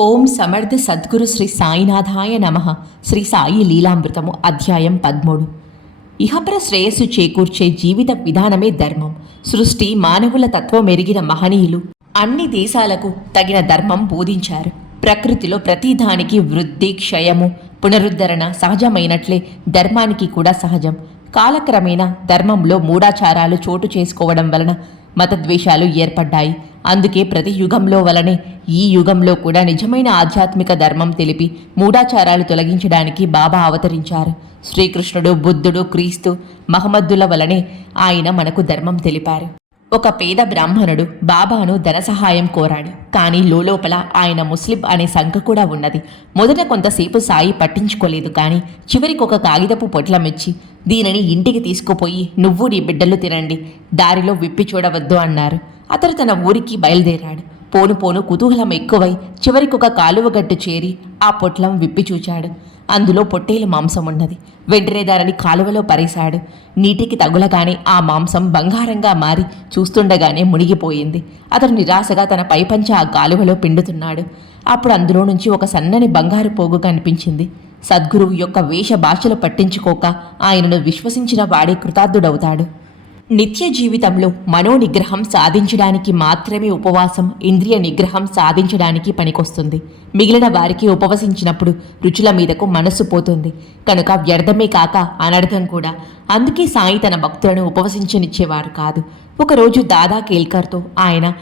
ఓం సమర్థ సద్గురు శ్రీ సాయినాథాయ నమ. శ్రీ సాయి లీలామృతము అధ్యాయం పద్మూడు. ఇహపర శ్రేయస్సు చేకూర్చే జీవిత విధానమే ధర్మం. సృష్టి మానవుల తత్వం ఎరిగిన మహనీయులు అన్ని దేశాలకు తగిన ధర్మం బోధించారు. ప్రకృతిలో ప్రతిదానికి వృద్ధి క్షయము పునరుద్ధరణ సహజమైనట్లే ధర్మానికి కూడా సహజం. కాలక్రమేణా ధర్మంలో మూఢాచారాలు చోటు చేసుకోవడం వలన మతద్వేషాలు ఏర్పడ్డాయి. అందుకే ప్రతి యుగంలో వలనే ఈ యుగంలో కూడా నిజమైన ఆధ్యాత్మిక ధర్మం తెలిపి మూఢాచారాలు తొలగించడానికి బాబా అవతరించారు. శ్రీకృష్ణుడు బుద్ధుడు క్రీస్తు మహమ్మద్దుల వలనే ఆయన మనకు ధర్మం తెలిపారు. ఒక పేద బ్రాహ్మణుడు బాబాను ధన సహాయం కోరాడు. కానీ లోపల ఆయన ముస్లిం అనే సంఖ కూడా ఉన్నది. మొదట కొంతసేపు సాయి పట్టించుకోలేదు కానీ చివరికి ఒక కాగితపు పొట్లమిచ్చి దీనిని ఇంటికి తీసుకుపోయి నువ్వు నీ బిడ్డలు తినండి దారిలో విప్పి చూడవద్దు అన్నారు. అతడు తన ఊరికి బయలుదేరాడు. పోను పోను కుతూహలం ఎక్కువై చివరికొక కాలువగట్టు కాలువ గట్టు చేరి ఆ పొట్లం విప్పి చూచాడు. అందులో పొట్టేలు మాంసం ఉన్నది. వెంటనే దానిని కాలువలో పరేశాడు. నీటికి తగులగానే ఆ మాంసం బంగారంగా మారి చూస్తుండగానే మునిగిపోయింది. అతడు నిరాశగా తన పైపంచ ఆ కాలువలో పిండుతున్నాడు. అప్పుడు అందులో నుంచి ఒక సన్నని బంగారు పోగు కనిపించింది. సద్గురువు యొక్క వేష భాషలు పట్టించుకోక ఆయనను విశ్వసించిన వాడే కృతార్థుడవుతాడు. నిత్య జీవితంలో మనోనిగ్రహం సాధించడానికి మాత్రమే ఉపవాసం ఇంద్రియ నిగ్రహం సాధించడానికి పనికొస్తుంది. మిగిలిన వారికి ఉపవసించినప్పుడు రుచుల మీదకు మనస్సు పోతుంది. కనుక వ్యర్థమే కాక అనర్థం కూడా. అందుకే సాయి తన భక్తులను ఉపవసించనిచ్చేవారు కాదు. ఒకరోజు దాదా కేల్కర్తో ఆయన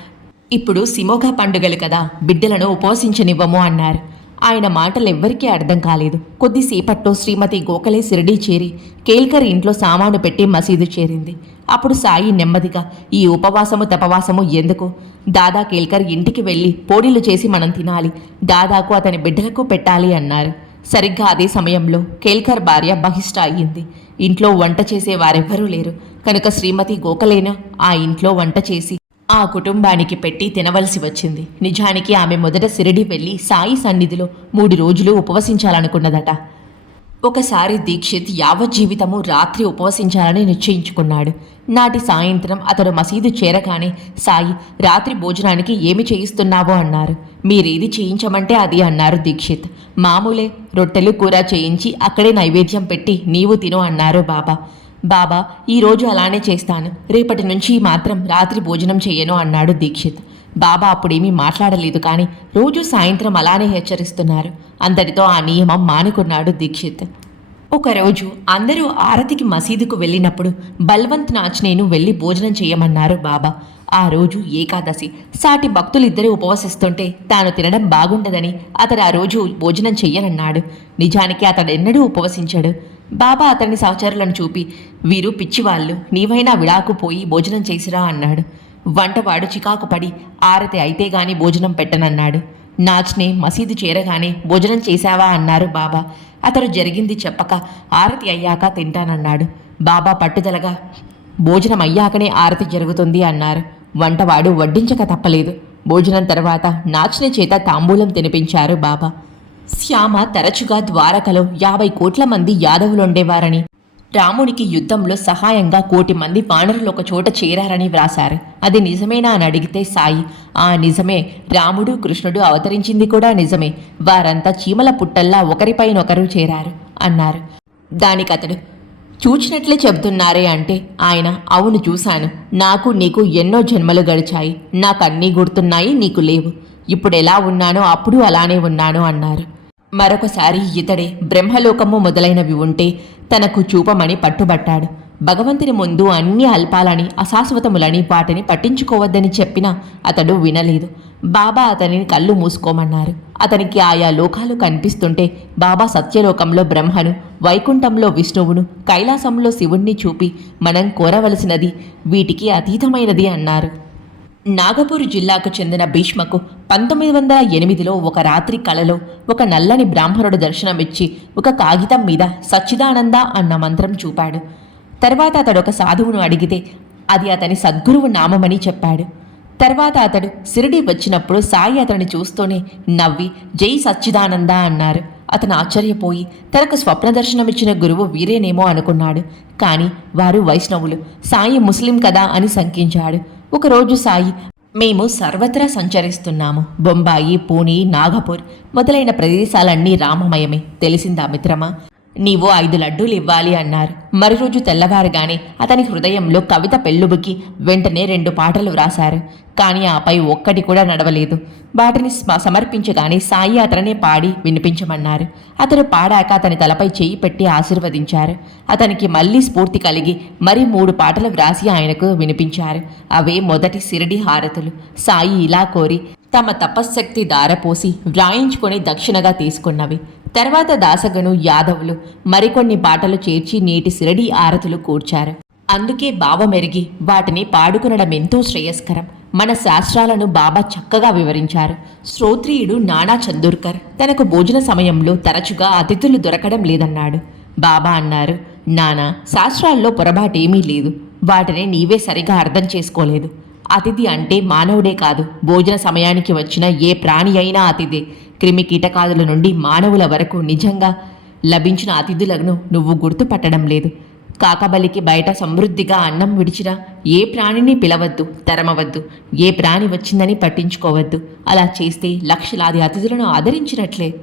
ఇప్పుడు సిమోగా పండుగలు కదా బిడ్డలను ఉపవసించనివ్వము అన్నారు. ఆయన మాటలు ఎవ్వరికీ అర్థం కాలేదు. కొద్దిసేపట్లో శ్రీమతి గోఖలే సిరిడీ చేరి కేల్కర్ ఇంట్లో సామాను పెట్టి మసీదు చేరింది. అప్పుడు సాయి నెమ్మదిగా ఈ ఉపవాసము తపవాసము ఎందుకు? దాదా కేల్కర్ ఇంటికి వెళ్ళి పోటీలు చేసి మనం తినాలి. దాదాకు అతని బిడ్డలకు పెట్టాలి అన్నారు. సరిగ్గా అదే సమయంలో కేల్కర్ భార్య బహిష్ట అయ్యింది. ఇంట్లో వంట చేసే వారెవ్వరూ లేరు. కనుక శ్రీమతి గోఖలేను? ఆ ఇంట్లో వంట చేసి ఆ కుటుంబానికి పెట్టి తినవలసి వచ్చింది. నిజానికి ఆమె మొదట సిరిడి వెళ్ళి సాయి సన్నిధిలో మూడు రోజులు ఉపవసించాలనుకున్నదట. ఒకసారి దీక్షిత్ యావత్ జీవితము రాత్రి ఉపవసించాలని నిశ్చయించుకున్నాడు. నాటి సాయంత్రం అతడు మసీదు చేరగానే సాయి రాత్రి భోజనానికి ఏమి చేయిస్తున్నావో అన్నారు. మీరేది చేయించమంటే అది అన్నారు దీక్షిత్. మామూలే రొట్టెలు కూర చేయించి అక్కడే నైవేద్యం పెట్టి నీవు తిను అన్నారు బాబా. బాబా ఈరోజు అలానే చేస్తాను. రేపటి నుంచి మాత్రం రాత్రి భోజనం చేయను అన్నాడు దీక్షిత్. బాబా అప్పుడేమీ మాట్లాడలేదు కానీ రోజు సాయంత్రం అలానే హెచ్చరిస్తున్నారు. అందరితో ఆ నియమం మానుకున్నాడు దీక్షిత్. ఒకరోజు అందరూ ఆరతికి మసీదుకు వెళ్ళినప్పుడు బల్వంత్ నాచ్ నేను వెళ్ళి భోజనం చేయమన్నారు బాబా. ఆ రోజు ఏకాదశి. సాటి భక్తులిద్దరూ ఉపవసిస్తుంటే తాను తినడం బాగుండదని అతడు ఆ రోజు భోజనం చెయ్యనన్నాడు. నిజానికి అతడెన్నడూ ఉపవసించాడు. బాబా అతని సహచరులను చూపి వీరు పిచ్చివాళ్ళు నీవైనా విడాకుపోయి భోజనం చేసిరా అన్నాడు. వంటవాడు చికాకు పడి ఆరతి అయితే గాని భోజనం పెట్టనన్నాడు. నాచ్నే మసీదు చేరగానే భోజనం చేశావా అన్నారు బాబా. అతడు జరిగింది చెప్పక ఆరతి అయ్యాక తింటానన్నాడు. బాబా పట్టుదలగా భోజనం అయ్యాకనే ఆరతి జరుగుతుంది అన్నారు. వంటవాడు వడ్డించక తప్పలేదు. భోజనం తర్వాత నాచ్నే చేత తాంబూలం తినిపించారు బాబా. శ్యామ తరచుగా ద్వారకలో యాభై కోట్ల మంది యాదవులుండేవారని. రామునికి యుద్ధంలో సహాయంగా కోటి మంది వానరులు ఒక చోట చేరారని వ్రాశారు. అది నిజమేనా అని అడిగితే సాయి ఆ నిజమే. రాముడు కృష్ణుడు అవతరించింది కూడా నిజమే. వారంతా చీమల పుట్టల్లా ఒకరిపైనొకరు చేరారు అన్నారు. దానికతడు చూచినట్లే చెబుతున్నారే అంటే ఆయన అవును చూశాను. నాకు నీకు ఎన్నో జన్మలు గడిచాయి. నాకు అన్నీ గుర్తున్నాయి నీకు లేవు. ఇప్పుడు ఎలా ఉన్నానో అప్పుడు అలానే ఉన్నాను అన్నారు. మరొకసారి ఇతడే బ్రహ్మలోకము మొదలైనవి ఉంటే తనకు చూపమని పట్టుబట్టాడు. భగవంతుని ముందు అన్ని అల్పాలని అశాశ్వతములని వాటిని పట్టించుకోవద్దని చెప్పినా అతడు వినలేదు. బాబా అతనిని కళ్ళు మూసుకోమన్నారు. అతనికి ఆయా లోకాలు కనిపిస్తుంటే బాబా సత్యలోకంలో బ్రహ్మను వైకుంఠంలో విష్ణువును కైలాసంలో శివుణ్ణి చూపి మనం కోరవలసినది వీటికి అతీతమైనది అన్నారు. నాగపూర్ జిల్లాకు చెందిన భీష్మకు పంతొమ్మిది వందల ఎనిమిదిలో ఒక రాత్రి కలలో ఒక నల్లని బ్రాహ్మణుడు దర్శనమిచ్చి ఒక కాగితం మీద సచ్చిదానంద అన్న మంత్రం చూపాడు. తర్వాత అతడు ఒక సాధువును అడిగితే అది అతని సద్గురువు నామమని చెప్పాడు. తర్వాత అతడు సిరిడి వచ్చినప్పుడు సాయి అతన్ని చూస్తూనే నవ్వి జై సచ్చిదానంద అన్నారు. అతను ఆశ్చర్యపోయి తనకు స్వప్న దర్శనమిచ్చిన గురువు వీరేనేమో అనుకున్నాడు. కానీ వారు వైష్ణవులు సాయి ముస్లిం కదా అని శంకించాడు. ఒకరోజు సాయి మేము సర్వత్రా సంచరిస్తున్నాము. బొంబాయి పూణే నాగపూర్ మొదలైన ప్రదేశాలన్నీ రామమయమే. తెలిసిందా మిత్రమా? నీవు ఐదు లడ్డూలు ఇవ్వాలి అన్నారు. మరురోజు తెల్లవారుగానే అతని హృదయంలో కవిత పెళ్ళుబుకి వెంటనే రెండు పాటలు వ్రాశారు. కానీ ఆపై ఒక్కటి కూడా నడవలేదు. వాటిని స్మ- సమర్పించగానే సాయి అతనే పాడి వినిపించమన్నారు. అతను పాడాక అతని తలపై చేయి పెట్టి ఆశీర్వదించారు. అతనికి మళ్ళీ స్ఫూర్తి కలిగి మరి మూడు పాటలు వ్రాసి ఆయనకు వినిపించారు. అవే మొదటి సిరడి హారతులు. సాయి ఇలా కోరి తమ తపశ్శక్తి దారపోసి వ్రాయించుకొని దక్షిణగా తీసుకున్నవి. తర్వాత దాసగను యాదవులు మరికొన్ని పాటలు చేర్చి నేటి సిరడి ఆరతులు కూర్చారు. అందుకే భావమెరిగి వాటిని పాడుకునడం ఎంతో శ్రేయస్కరం. మన శాస్త్రాలను బాబా చక్కగా వివరించారు. శ్రోత్రియుడు నానా చందూర్కర్ తనకు భోజన సమయంలో తరచుగా అతిథులు దొరకడం లేదన్నాడు. బాబా అన్నారు నానా శాస్త్రాల్లో పొరపాటేమీ లేదు. వాటిని నీవే సరిగా అర్థం చేసుకోలేదు. అతిథి అంటే మానవుడే కాదు. భోజన సమయానికి వచ్చిన ఏ ప్రాణి అయినా అతిథి. క్రిమి కీటకాదుల నుండి మానవుల వరకు నిజంగా లభించిన అతిథులను నువ్వు గుర్తుపట్టడం లేదు. కాకబలికి బయట సమృద్ధిగా అన్నం విడిచినా ఏ ప్రాణిని పిలవద్దు తరమవద్దు ఏ ప్రాణి వచ్చిందని పట్టించుకోవద్దు. అలా చేస్తే లక్షలాది అతిథులను ఆదరించినట్లే.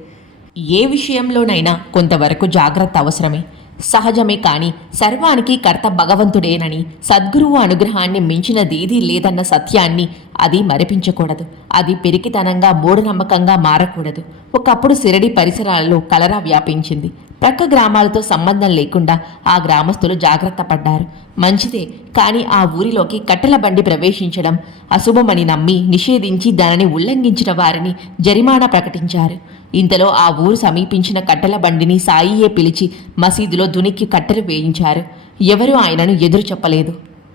ఏ విషయంలోనైనా కొంతవరకు జాగ్రత్త అవసరమే. సహజమే కాని సర్వానికి కర్త భగవంతుడేనని సద్గురువు అనుగ్రహాన్ని మించినదేదీ లేదన్న సత్యాన్ని అది మరిపించకూడదు. అది పెరికితనంగా మూఢనమ్మకంగా మారకూడదు. ఒకప్పుడు సిరడి పరిసరాలలో కలరా వ్యాపించింది. ప్రక్క గ్రామాలతో సంబంధం లేకుండా ఆ గ్రామస్తులు జాగ్రత్త పడ్డారు. మంచిదే. కానీ ఆ ఊరిలోకి కట్టెల బండి ప్రవేశించడం అశుభమని నమ్మి నిషేధించి దానిని ఉల్లంఘించిన వారిని జరిమానా ప్రకటించారు. ఇంతలో ఆ ఊరు సమీపించిన కట్టెల బండిని సాయియే పిలిచి మసీదులో దునికి కట్టెలు వేయించారు. ఎవరూ ఆయనను ఎదురు చెప్పలేదు.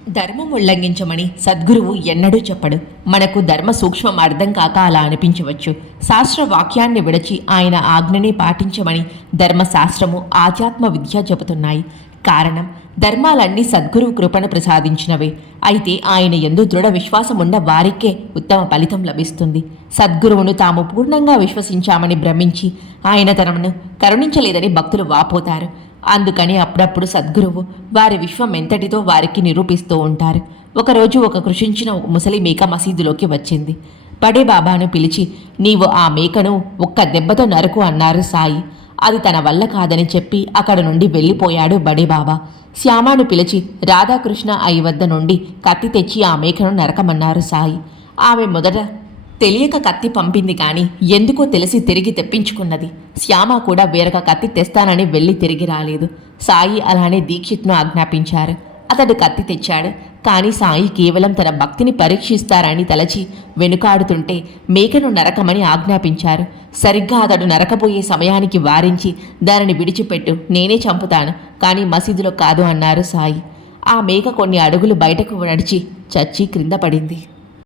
ధర్మం ఉల్లంఘించమని సద్గురువు ఎన్నడూ చెప్పడు. మనకు ధర్మ సూక్ష్మం అర్థం కాక అలా అనిపించవచ్చు. శాస్త్ర వాక్యాన్ని విడచి ఆయన ఆజ్ఞని పాటించమని ధర్మశాస్త్రము ఆధ్యాత్మ విద్య చెబుతున్నాయి. కారణం ధర్మాలన్నీ సద్గురువు కృపను ప్రసాదించినవే. అయితే ఆయన ఎందు దృఢ విశ్వాసమున్న వారికే ఉత్తమ ఫలితం లభిస్తుంది. సద్గురువును తాము పూర్ణంగా విశ్వసించామని భ్రమించి ఆయన తనను కరుణించలేదని భక్తులు వాపోతారు. అందుకని అప్పుడప్పుడు సద్గురువు వారి విశ్వం ఎంతటితో వారికి నిరూపిస్తూ ఉంటారు. ఒకరోజు ఒక కృషించిన ఒక ముసలి మేక మసీదులోకి వచ్చింది. పడే బాబాను పిలిచి నీవు ఆ మేకను ఒక్క దెబ్బతో నరకు అన్నారు సాయి. అది తన వల్ల కాదని చెప్పి అక్కడ నుండి వెళ్ళిపోయాడు బడేబాబా. శ్యామాను పిలిచి రాధాకృష్ణ అయి వద్ద నుండి కత్తి తెచ్చి ఆ మేకను నరకమన్నారు సాయి. ఆమె మొదట తెలియక కత్తి పంపింది కానీ ఎందుకో తెలిసి తిరిగి తెప్పించుకున్నది. శ్యామ కూడా వేరొక కత్తి తెస్తానని వెళ్ళి తిరిగి రాలేదు. సాయి అలానే దీక్షిత్ను ఆజ్ఞాపించారు. అతడు కత్తి తెచ్చాడు. కానీ సాయి కేవలం తన భక్తిని పరీక్షిస్తారని తలచి వెనుకాడుతుంటే మేకను నరకమని ఆజ్ఞాపించారు. సరిగ్గా అతడు నరకబోయే సమయానికి వారించి దానిని విడిచిపెట్టు నేనే చంపుతాను కానీ మసీదులో కాదు అన్నారు సాయి. ఆ మేక కొన్ని అడుగులు బయటకు నడిచి చచ్చి క్రింద పడింది.